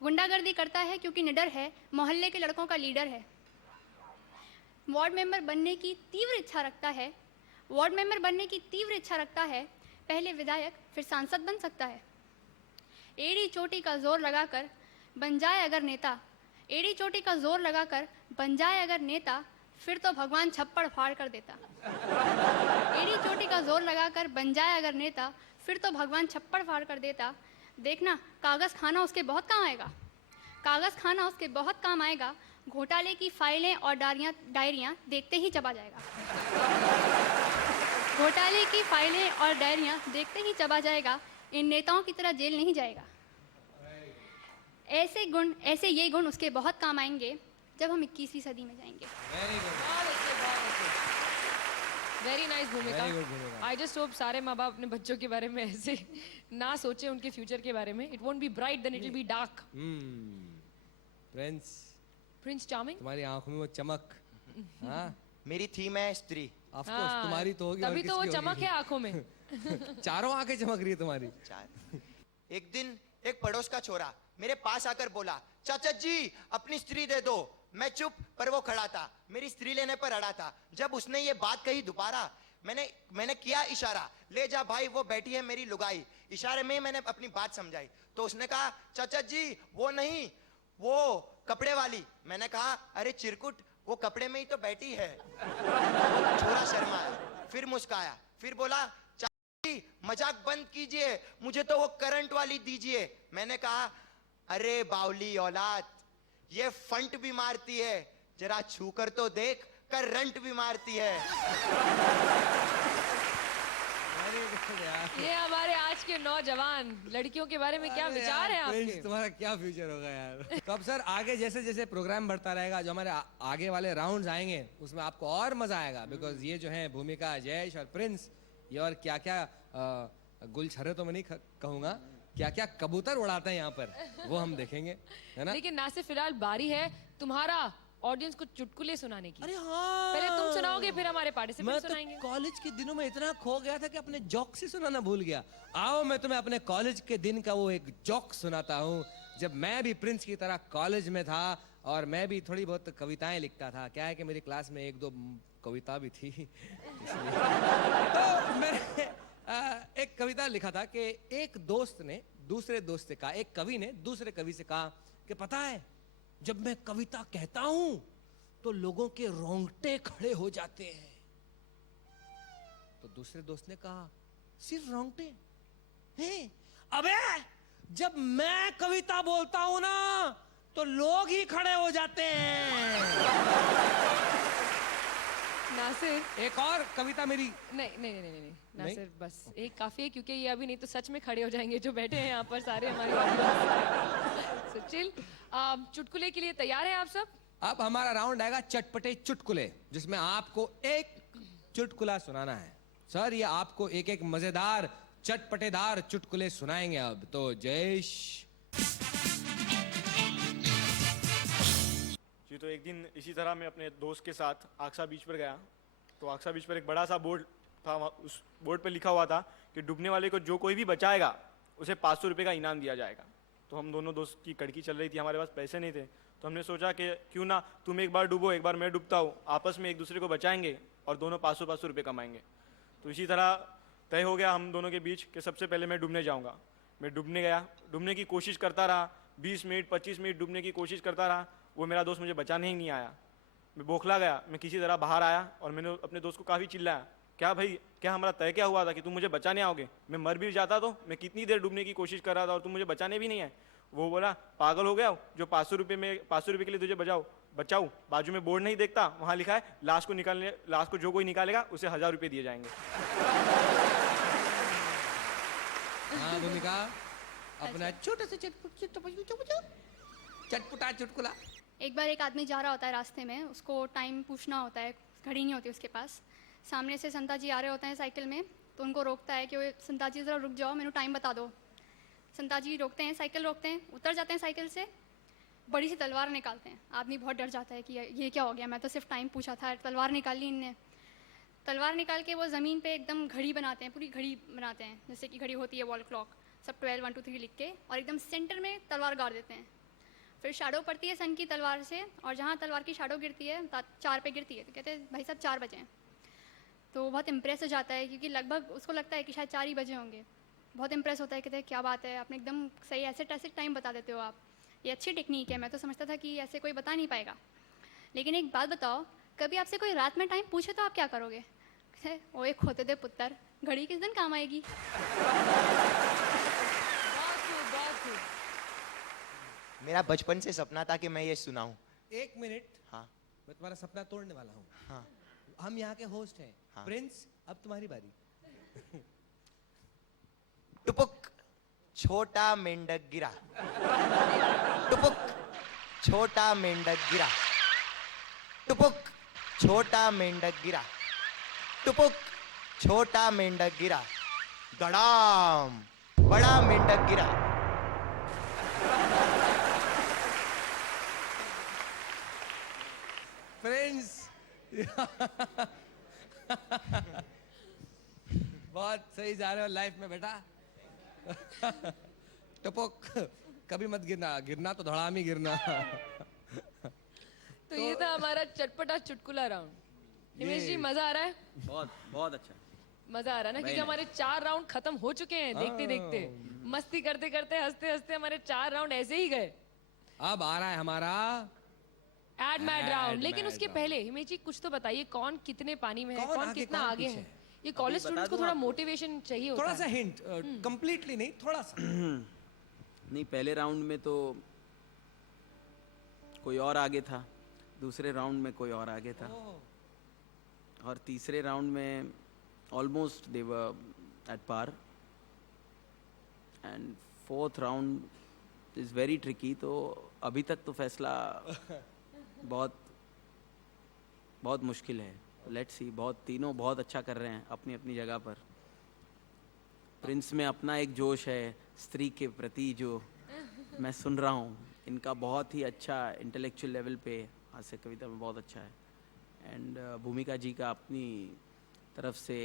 गुंडागर्दी करता है क्योंकि निडर है, मोहल्ले के लड़कों का लीडर है। वार्ड मेंबर बनने की तीव्र इच्छा रखता है, वार्ड मेंबर बनने की तीव्र इच्छा रखता है, पहले विधायक फिर सांसद बन सकता है। एड़ी चोटी का जोर लगाकर बन जाए अगर नेता, एड़ी चोटी का जोर लगाकर बन जाए अगर नेता, फिर तो भगवान छप्पड़ फाड़ कर देता। एड़ी चोटी का जोर लगाकर बन जाए अगर नेता, फिर तो भगवान छप्पड़ फाड़ कर देता। देखना कागज़ खाना उसके बहुत काम आएगा, कागज़ खाना उसके बहुत काम आएगा। घोटाले की फाइलें और डायरियाँ देखते ही चबा जाएगा, घोटाले की फाइलें और डायरियाँ देखते ही चबा जाएगा। इन नेताओं की तरह जेल नहीं जाएगा। ऐसे ये गुण उसके बहुत काम आएंगे जब हम 21वीं सदी में जाएंगे। वेरी गुड, बहुत अच्छे, बहुत अच्छे। वेरी नाइस भूमिका। Very good भूमिका। आई जस्ट होप सारे माँ बाप अपने बच्चों के बारे में ऐसे ना सोचे, उनके फ्यूचर के बारे में। It won't be bright then it will be dark. Prince, prince charming. तुम्हारी आंखों में वो चमक, हाँ मेरी थीम है स्त्री। ऑफ कोर्स तुम्हारी तो होगी, और तभी तो वो किसकी चमक होगी? है आंखों में। चारों आंखें चमक रही है तुम्हारी। चार। एक दिन एक पड़ोस का छोरा मेरे पास आकर बोला, चाचा जी अपनी स्त्री दे दो। मैं चुप, पर वो खड़ा था, मेरी स्त्री लेने पर अड़ा था। जब उसने ये बात कही दोबारा, मैंने किया इशारा, ले जा भाई वो बैठी है मेरी लुगाई। इशारे में मैंने अपनी बात समझाई, तो उसने कहा चाचा जी वो नहीं, वो कपड़े वाली। मैंने कहा अरे चिरकुट, वो कपड़े में ही तो बैठी है। वो छोरा शर्माया, फिर मुस्काया, फिर बोला चाचा जी मजाक बंद कीजिए, मुझे तो वो करंट वाली दीजिए। मैंने कहा अरे बावली औलाद, ये फंट भी मारती है, जरा छू कर तो देख, करंट भी मारती है। ये हमारे आज के नौजवान लड़कियों के बारे में क्या विचार है आपके? तुम्हारा क्या फ्यूचर होगा यार? तो अब सर आगे जैसे जैसे प्रोग्राम बढ़ता रहेगा, जो हमारे आगे वाले राउंड्स आएंगे उसमें आपको और मजा आएगा, बिकॉज ये जो है भूमिका, जयेश और प्रिंस, ये और क्या क्या गुलछरे तो मैं नहीं कहूंगा, क्या क्या कबूतर उड़ाते हैं यहाँ पर, वो हम देखेंगे, है ना? लेकिन नासिर फिलहाल बारी है तुम्हारा ऑडियंस को चुटकुले सुनाने की। अरे हाँ, पहले तुम सुनाओगे फिर हमारे मैं पार्टिसिपेंट तो सुनाएंगे। कॉलेज के दिनों में इतना खो गया था कि अपने जोक से सुनाना भूल गया। आओ मैं तुम्हें अपने कॉलेज के दिन का वो एक जोक सुनाता हूँ, जब मैं भी प्रिंस की तरह कॉलेज में था और मैं भी थोड़ी बहुत कविताएं लिखता था। क्या है कि मेरी क्लास में एक दो कविता भी थी तो मैंने एक कविता लिखा था कि एक दोस्त ने दूसरे दोस्त से कहा, एक कवि ने दूसरे कवि से कहा कि पता है जब मैं कविता कहता हूं तो लोगों के रोंगटे खड़े हो जाते हैं। तो दूसरे दोस्त ने कहा सिर्फ रोंगटे हैं? अबे जब मैं कविता बोलता हूं ना तो लोग ही खड़े हो जाते हैं। नासिर एक और कविता मेरी, नहीं नहीं नहीं नहीं, नहीं। नासिर बस एक काफी है, क्योंकि ये अभी नहीं तो सच में खड़े हो जाएंगे जो बैठे हैं यहाँ पर सारे हमारे ऑडियंस। So, chill. चुटकुले के लिए तैयार हैं आप सब? अब हमारा राउंड आएगा चटपटे चुटकुले, जिसमें आपको एक चुटकुला सुनाना है। सर ये आपको एक एक मजेदार चटपटेदार चुटकुले सुनाएंगे। अब तो जयेश जी, तो एक दिन इसी तरह मैं अपने दोस्त के साथ आक्सा बीच पर गया। तो आक्सा बीच पर एक बड़ा सा बोर्ड था, उस बोर्ड पर लिखा हुआ था कि डूबने वाले को जो कोई भी बचाएगा उसे 500 रुपये का इनाम दिया जाएगा। तो हम दोनों दोस्त की कड़की चल रही थी, हमारे पास पैसे नहीं थे, तो हमने सोचा कि क्यों ना तुम एक बार डूबो, एक बार मैं डूबता हूँ, आपस में एक दूसरे को बचाएंगे और दोनों 500 रुपये कमाएंगे। तो इसी तरह तय हो गया हम दोनों के बीच कि सबसे पहले मैं डूबने जाऊँगा। मैं डूबने गया, डूबने की कोशिश करता रहा, 20 मिनट 25 मिनट डूबने की कोशिश करता रहा। वो मेरा दोस्त मुझे बचाने ही नहीं आया। मैं बौखला गया, मैं किसी तरह बाहर आया और मैंने अपने दोस्त को काफ़ी चिल्लाया, क्या भाई, क्या हमारा तय क्या हुआ था कि तुम मुझे बचाने आओगे? मैं मर भी जाता तो मैं कितनी देर डूबने की कोशिश कर रहा था और तुम मुझे बचाने भी नहीं आए। वो बोला पागल हो गया हो, जो 500 रुपये के लिए तुझे बचाऊँ? बाजू में बोर्ड नहीं देखता, वहाँ लिखा है लाश को जो कोई निकालेगा उसे 1000 रुपये दिए जाएंगे। हाँ भूमिका, अपना छोटा सा चटपटा चुटकुला। एक बार एक आदमी जा रहा होता है रास्ते में, उसको टाइम पूछना होता है, घड़ी नहीं होती उसके पास। सामने से संता जी आ रहे होते हैं साइकिल में, तो उनको रोकता है कि संता जी ज़रा रुक जाओ, मैंने टाइम बता दो। संता जी रोकते हैं, साइकिल रोकते हैं, उतर जाते हैं साइकिल से, बड़ी सी तलवार निकालते हैं। आदमी बहुत डर जाता है कि ये क्या हो गया, मैं तो सिर्फ टाइम पूछा था, तलवार निकाल ली इनने। तलवार निकाल के वो ज़मीन पे एकदम घड़ी बनाते हैं, पूरी घड़ी बनाते हैं जैसे कि घड़ी होती है वॉल क्लॉक, सब 12 1 2 3 लिख के, और एकदम सेंटर में तलवार गाड़ देते हैं। फिर शैडो पड़ती है सन की तलवार से, और जहाँ तलवार की शैडो गिरती है 4 पे गिरती है, तो कहते हैं भाई साहब 4 बजे हैं। तो वो बहुत इम्प्रेस हो जाता है, क्योंकि लगभग उसको लगता है कि शायद 4 ही बजे होंगे। बहुत इम्प्रेस होता है, कहते हैं क्या बात है, आपने एकदम सही ऐसे टाइम बता देते हो आप, ये अच्छी टेक्निक है, मैं तो समझता था कि ऐसे कोई बता नहीं पाएगा। लेकिन एक बात बताओ, कभी आपसे कोई रात में टाइम पूछे तो आप क्या करोगे? ओए खोते दे पुत्र, घड़ी किस दिन काम आएगी? मेरा बचपन से सपना था कि मैं ये सुनाऊं। एक मिनट, हाँ मैं तुम्हारा सपना तोड़ने वाला हूँ। हाँ हम यहाँ के होस्ट हैं। हाँ। प्रिंस, अब तुम्हारी बारी। टुपुक छोटा मेंढक गिरा, टुपुक छोटा मेंढक गिरा, टुपुक छोटा मेंढक गिरा, टुपुक छोटा मेंढक गिरा, धड़ाम बड़ा मेंढक गिरा। फ्रेंड्स बहुत सही जा रहे हो लाइफ में बेटा। टपक, कभी मत गिरना तो धड़ाम ही गिरना। तो ये था हमारा चटपटा चुटकुला राउंड। हिमेश जी मजा आ रहा है? बहुत बहुत अच्छा। मजा आ रहा है ना, क्योंकि हमारे 4 राउंड खत्म हो चुके हैं देखते देखते, मस्ती करते करते हंसते हंसते हमारे 4 राउंड ऐसे ही गए। अब आ रहा है हमारा एड मैड राउंड। लेकिन मैड उसके राउंड। पहले हिमेश जी कुछ तो बताइए, कौन कितने पानी में है, कौन कौन आगे, कितना कौन आगे पीछे? है? ये कॉलेज बता स्टूडेंट्स को दूं थोड़ा आपको? मोटिवेशन चाहिए होता थोड़ा है। सा हिंट, कंप्लीटली नहीं, थोड़ा सा। नहीं, पहले राउंड में तो कोई और आगे था, दूसरे राउंड में कोई और आगे था। और तीसरे राउंड में almost they were at par and fourth round is very tricky. तो अभी तक तो फैसला बहुत बहुत मुश्किल है. Let's see. तीनों बहुत अच्छा कर रहे हैं अपनी अपनी जगह पर. प्रिंस में अपना एक जोश है स्त्री के प्रति जो मैं सुन रहा हूँ. इनका बहुत ही अच्छा इंटेलेक्चुअल लेवल पे हास्य कविता में बहुत अच्छा है. एंड भूमिका जी का अपनी तरफ से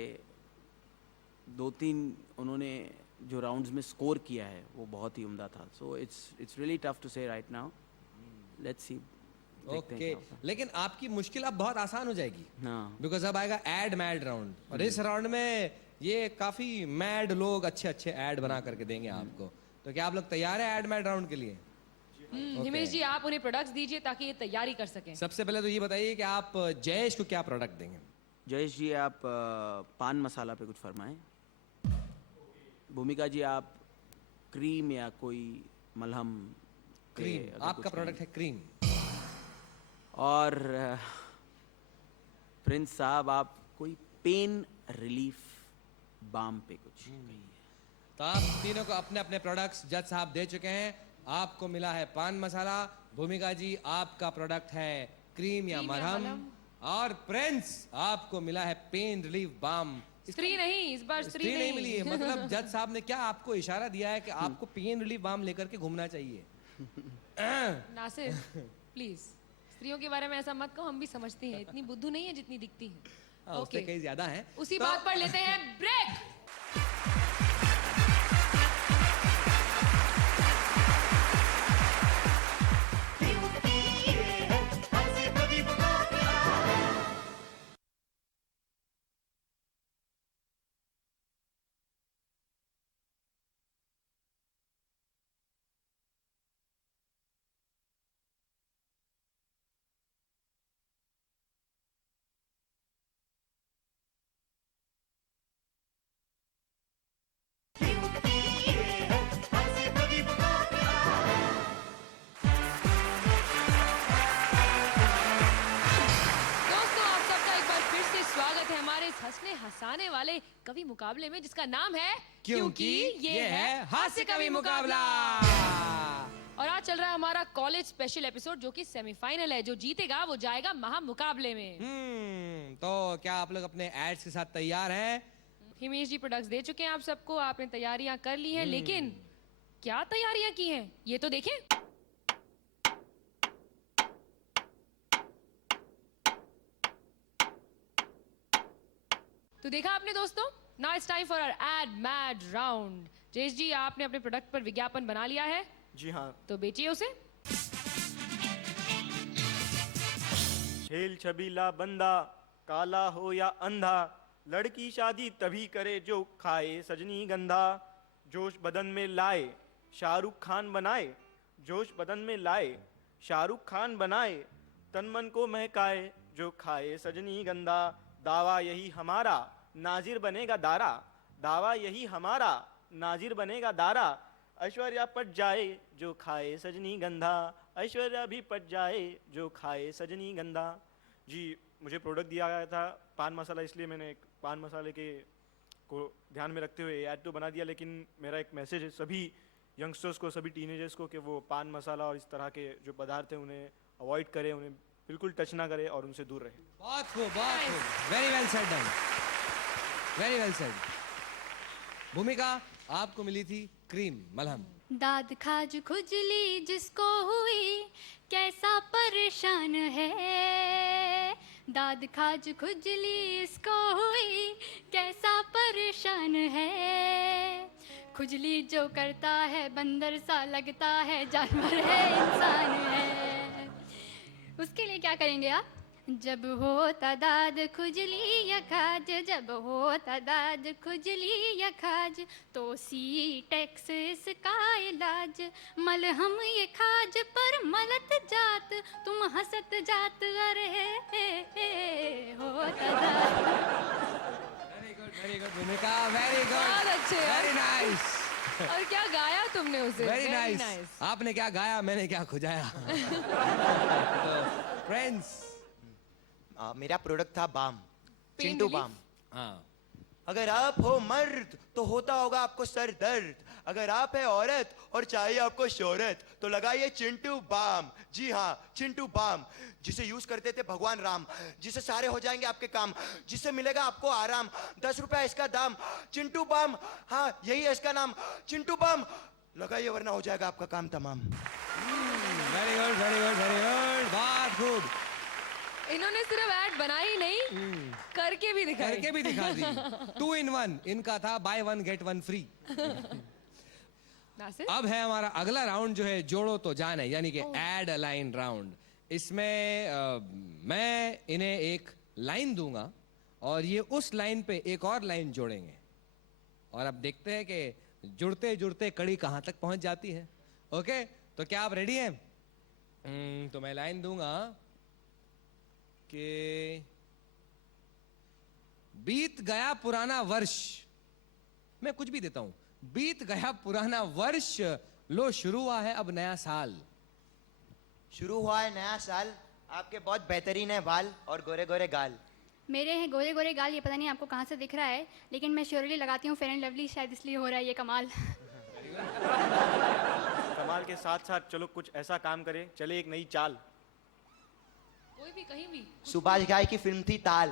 2-3 उन्होंने जो राउंड्स में स्कोर किया है वो बहुत ही उम्दा था. So it's really tough to say right now. Let's see. Okay, लेकिन आपकी मुश्किल अब बहुत आसान हो जाएगी. हाँ. बिकॉज अब आएगा एड मैड राउंड, और इस राउंड में ये काफी मैड लोग अच्छे अच्छे ऐड बना करके देंगे आपको. तो क्या आप लोग तैयार हैं एड मैड राउंड के लिए? हिमेश जी आप उन्हें प्रोडक्ट्स दीजिए ताकि ये तैयारी कर सकें. सबसे पहले तो ये बताइए कि आप जयेश को क्या प्रोडक्ट देंगे? जयेश जी आप पान मसाला पे कुछ फरमाएं. भूमिका जी आप क्रीम या कोई मलहम. क्रीम. आपका प्रोडक्ट है क्रीम. और प्रिंस साहब आप कोई पेन रिलीफ बाम पे कुछ कहिए. तो आप तीनों को अपने अपने प्रोडक्ट्स जज साहब दे चुके हैं. आपको मिला है पान मसाला. भूमिका जी आपका प्रोडक्ट है क्रीम या मरहम. और प्रिंस आपको मिला है पेन रिलीफ बाम. स्त्री नहीं, इस बार स्त्री नहीं मिली है. मतलब जज साहब ने क्या आपको इशारा दिया है कि आपको पेन रिलीफ बाम लेकर के घूमना चाहिए? नासिर प्लीज स्त्रियों के बारे में ऐसा मत कहो. हम भी समझते हैं इतनी बुद्धू नहीं है जितनी दिखती है. उससे कहीं ज्यादा है. उसी बात पर लेते हैं ब्रेक. हंसने हंसाने वाले कवि मुकाबले में जिसका नाम है क्योंकि ये है हास्य कवि मुकाबला. और आज चल रहा है हमारा कॉलेज स्पेशल एपिसोड जो कि सेमीफाइनल है. जो जीतेगा वो जाएगा महा मुकाबले में. तो क्या आप लोग अपने एड्स के साथ तैयार हैं? हिमेश जी प्रोडक्ट्स दे चुके हैं आप सबको. आपने तैयारियां कर ली हैं. लेकिन क्या तैयारियां की हैं ये तो देखें. तो देखा आपने दोस्तों. Now it's time for our ad mad round. Jayesh ji आपने अपने प्रोडक्ट पर विज्ञापन बना लिया है. जी हाँ. तो बेचिए उसे. छेल छबीला बंदा काला हो या अंधा, लड़की शादी तभी करे जो खाए सजनी गंधा. जोश बदन में लाए शाहरुख खान बनाए, जोश बदन में लाए शाहरुख खान बनाए, तन मन को महकाए जो खाए सजनी गंधा. दावा यही हमारा नाजिर बनेगा दारा, दावा यही हमारा नाजिर बनेगा दारा. ऐश्वर्या पट जाए जो खाए सजनी गंधा, ऐश्वर्या भी पट जाए जो खाए सजनी गंधा. जी मुझे प्रोडक्ट दिया गया था पान मसाला, इसलिए मैंने एक पान मसाले के को ध्यान में रखते हुए ऐड तो बना दिया. लेकिन मेरा एक मैसेज है सभी यंगस्टर्स को, सभी टीनेजर्स को कि वो पान मसाला और इस तरह के जो पदार्थ हैं उन्हें अवॉइड करें, उन्हें बिल्कुल टच ना करें और उनसे दूर रहे. बहुत खूब, बहुत खूब. Very well said done. Very well said. भूमिका आपको मिली थी क्रीम मलहम. दाद खाज खुजली जिसको हुई कैसा परेशान है, दाद खाज खुजली इसको हुई कैसा परेशान है. खुजली जो करता है बंदर सा लगता है जानवर है इंसान है. उसके लिए क्या करेंगे आप? जब हो तदाद खुजली या खाज, जब हो तदाद खुजली या खाज, तो सी टैक्स इसका इलाज. मलहम ये खाज पर मलत जात, तुम हंसत जात अरे हो तदाद. वेरी गुड भूमिका, वेरी गुड. बहुत अच्छे. Very nice. और क्या गाया तुमने उसे. Very nice. आपने क्या गाया मैंने क्या खुजाया. फ्रेंड्स मेरा प्रोडक्ट था बाम. चिंटू relief? बाम। हाँ अगर आप हो मर्द तो होता होगा आपको सर दर्द, अगर आप है औरत और चाहिए आपको शोहरत तो लगाइए चिंटू बाम। जी हाँ, चिंटू बाम, जिसे यूज करते थे भगवान राम, जिसे सारे हो जाएंगे आपके काम, जिससे मिलेगा आपको आराम, 10 रुपया इसका दाम। चिंटू बाम, हाँ यही है इसका नाम, चिंटू बाम लगाइए वरना हो जाएगा आपका काम तमाम। Very good very good very good, बहुत खूब। इन्होंने सिर्फ ऐड बनाई नहीं, करके भी दिखाई। करके भी दिखा दी। 2 in 1 इनका था, बाय 1 गेट 1 फ्री। नासिर? अब है हमारा अगला राउंड जो है जोड़ो तो जाने, यानी कि एड अ लाइन राउंड। इसमें मैं इन्हें एक लाइन दूंगा और ये उस लाइन पे एक और लाइन जोड़ेंगे और अब देखते हैं कि जुड़ते जुड़ते कड़ी कहां तक पहुंच जाती है। ओके, तो क्या आप रेडी हैं? तो मैं लाइन दूंगा कि बीत गया पुराना वर्ष, मैं कुछ भी देता हूं, बीत गया पुराना वर्ष, लो शुरू हुआ है अब नया साल। शुरू हुआ है नया साल, आपके बहुत बेहतरीन है बाल और गोरे गोरे गाल। मेरे हैं गोरे गोरे गाल, ये पता नहीं आपको कहाँ से दिख रहा है, लेकिन मैं श्योरली लगाती हूँ फेयर एंड लवली, शायद इसलिए हो रहा है ये कमाल। कमाल के साथ साथ चलो कुछ ऐसा काम करें, चले एक नई चाल। कोई भी कहीं भी। सुभाष घाई की फिल्म थी ताल।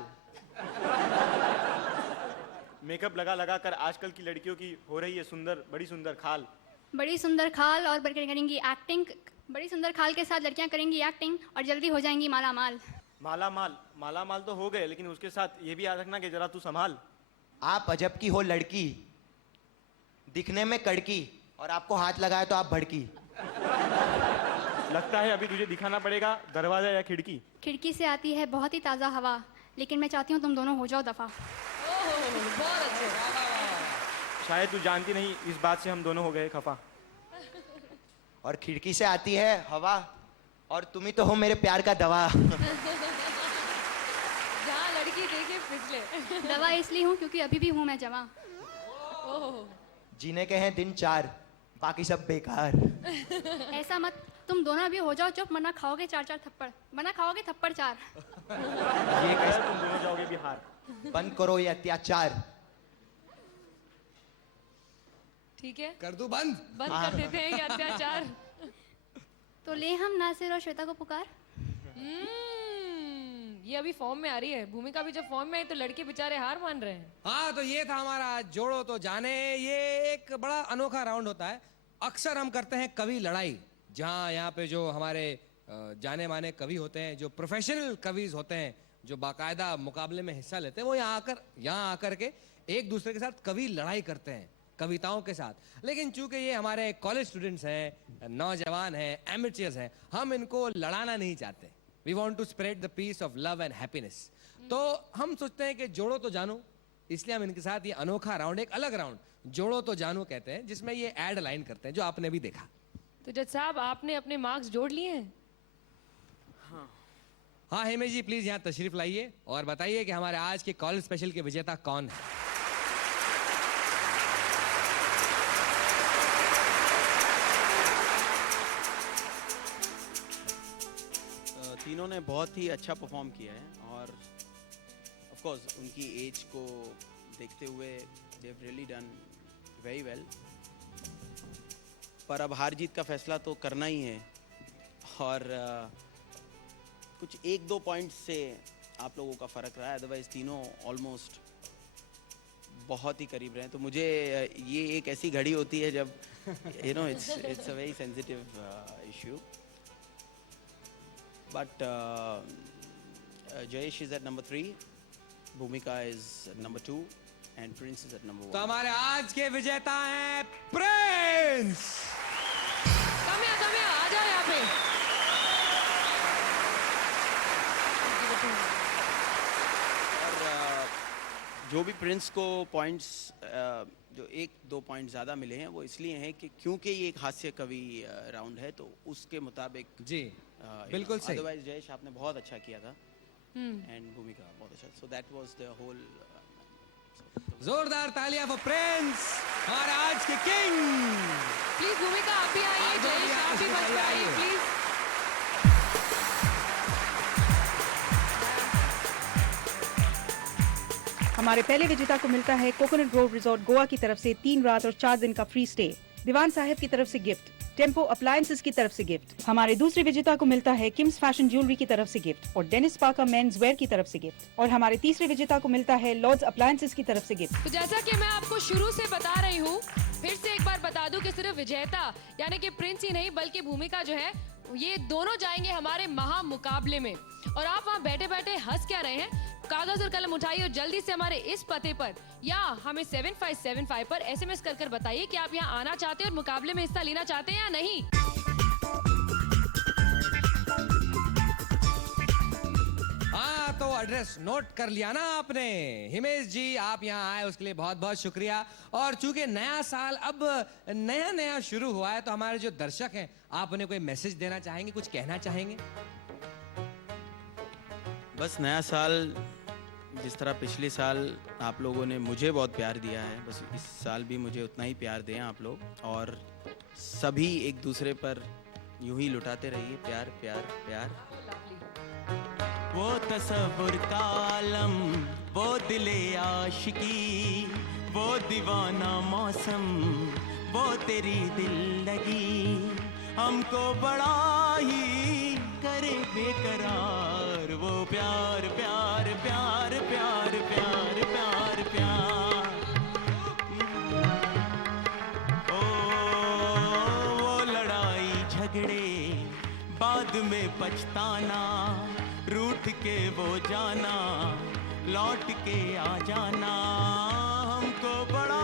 मेकअप लगा लगा कर आजकल की लड़कियों की हो रही है सुंदर, बड़ी सुंदर खाल। बड़ी सुंदर खाल और करेंगी एक्टिंग, बड़ी सुंदर खाल के साथ लड़कियां करेंगी एक्टिंग और जल्दी हो जाएंगी माला माल। माला माल तो हो गए, लेकिन उसके साथ ये भी याद रखना कि जरा तू संभाल। आप अजब की हो लड़की, दिखने में कड़की और आपको हाथ लगाए तो आप भड़की। लगता है अभी तुझे दिखाना पड़ेगा दरवाजा या खिड़की। खिड़की से आती है बहुत ही ताज़ा हवा, लेकिन मैं चाहती हूँ तुम दोनों हो जाओ दफा। बहुत अच्छे। शायद तू जानती नहीं, इस बात से हम दोनों हो गए खफा। और खिड़की से आती है हवा और तुम ही तो हो मेरे प्यार का दवा। जहाँ लड़की देखे फिसले। दवा इसलिए हूँ क्योंकि अभी भी हूँ मैं जवां। जीने के हैं दिन 4, बाकी सब बेकार। ऐसा मत, तुम दोनों अभी हो जाओ चुप, वरना खाओगे 4 थप्पड़, वरना खाओगे थप्पड़ 4। ये कैसे? तुम दोनों जाओगे बिहार। बंद करो ये अत्याचार। ठीक है, कर दो बंद कर देते हैं ये अत्याचार। तो ले हम नासिर और श्वेता को पुकार। ये अभी फॉर्म में आ रही है, भूमिका भी जब फॉर्म में आई तो लड़के बेचारे हार मान रहे हैं। हाँ, तो ये था हमारा जोड़ो तो जाने। ये एक बड़ा अनोखा राउंड होता है। अक्सर हम करते हैं कवि लड़ाई, जहाँ यहाँ पे जो हमारे जाने माने कवि होते हैं, जो प्रोफेशनल कविज होते हैं, जो बाकायदा मुकाबले में हिस्सा लेते हैं, वो यहाँ आकर के एक दूसरे के साथ कवि लड़ाई करते हैं कविताओं के साथ। लेकिन चूंकि ये हमारे कॉलेज स्टूडेंट्स हैं, नौजवान हैं, एमेचर्स हैं, हम इनको लड़ाना नहीं चाहते। We want to spread the peace of love and happiness. तो हम सोचते हैं कि जोड़ो तो जानो, इसलिए हम इनके साथ ये अनोखा राउंड, एक अलग राउंड जोड़ो तो जानो कहते हैं, जिसमें ये ऐड लाइन करते हैं, जो आपने भी देखा। तो जज साहब, आपने अपने मार्क्स जोड़ लिए हैं? हाँ हेमे जी, प्लीज यहाँ तशरीफ लाइए और बताइए कि हमारे आज के कॉलेज स्पेशल के विजेता कौन है। तीनों ने बहुत ही अच्छा परफॉर्म किया है और ऑफ कोर्स उनकी एज को देखते हुए they have really done very well. पर अब हार जीत का फैसला तो करना ही है और कुछ 1-2 पॉइंट्स से आप लोगों का फ़र्क रहा है, अदरवाइज तीनों ऑलमोस्ट बहुत ही करीब रहे हैं। तो मुझे ये एक ऐसी घड़ी होती है जब you know it's a very sensitive issue. But Jayesh is at number 3, Bhumika is at number 2, and Prince is at number 1. तो हमारे आज के विजेता हैं प्रिंस। कम आ जाओ यहाँ पे। और जो भी प्रिंस को पॉइंट्स जो 1-2 पॉइंट ज़्यादा मिले हैं वो इसलिए हैं कि क्योंकि ये एक हास्य कवि राउंड है, तो उसके मुताबिक जी बिल्कुल सही। अदरवाइज जयेश आपने बहुत अच्छा किया था एंड भूमिका बहुत अच्छा, so that was the whole. जोरदार तालियां फॉर प्रिंस, हमारे आज के किंग। प्लीज भूमिका आप भी आइए, जयेश आप भी बच आइए प्लीज। हमारे पहले विजेता को मिलता है कोकोनट ग्रोव रिजॉर्ट गोवा की तरफ से 3 रात और 4 दिन का फ्री स्टे। दीवान साहब की तरफ से गिफ्ट, टेम्पो अप्लायंसेस की तरफ से गिफ्ट। हमारे दूसरे विजेता को मिलता है किम्स फैशन ज्वेलरी की तरफ से गिफ्ट और डेनिस पार्कर मेंस वेयर की तरफ से गिफ्ट। और हमारे तीसरे विजेता को मिलता है लॉर्ड्स अप्लायंसेस की तरफ से गिफ्ट। तो जैसा कि मैं आपको शुरू से बता रही हूँ, फिर से एक बार बता दूं कि सिर्फ विजेता यानी कि प्रिंस ही नहीं बल्कि भूमिका जो है ये दोनों जाएंगे हमारे महा मुकाबले में। और आप वहाँ बैठे बैठे हंस क्या रहे हैं? कागज और कलम उठाइए और जल्दी से हमारे इस पते पर या हमें 7575 पर SMS कर बताइए कि आप यहाँ आना चाहते हैं और मुकाबले में हिस्सा लेना चाहते हैं या नहीं। हाँ, तो एड्रेस नोट कर लिया ना आपने? हिमेश जी, आप यहाँ आए उसके लिए बहुत बहुत शुक्रिया। और चूंकि नया साल अब नया शुरू हुआ है, तो हमारे जो दर्शक हैं, आप उन्हें कोई मैसेज देना चाहेंगे, कुछ कहना चाहेंगे? बस नया साल जिस तरह पिछले साल आप लोगों ने मुझे बहुत प्यार दिया है, बस इस साल भी मुझे उतना ही प्यार दें आप लोग। और सभी एक दूसरे पर यूं ही लुटाते रहिए प्यार प्यार प्यार। वो तसव्वुर का आलम, वो दिले आशिकी, वो दीवाना मौसम, वो तेरी दिल लगी, हमको बड़ा ही करे बेकरार। वो प्यार प्यार प्यार प्यार प्यार प्यार प्यार। ओ वो लड़ाई झगड़े बाद में पछताना, रूठ के वो जाना लौट के आ जाना, हमको बड़ा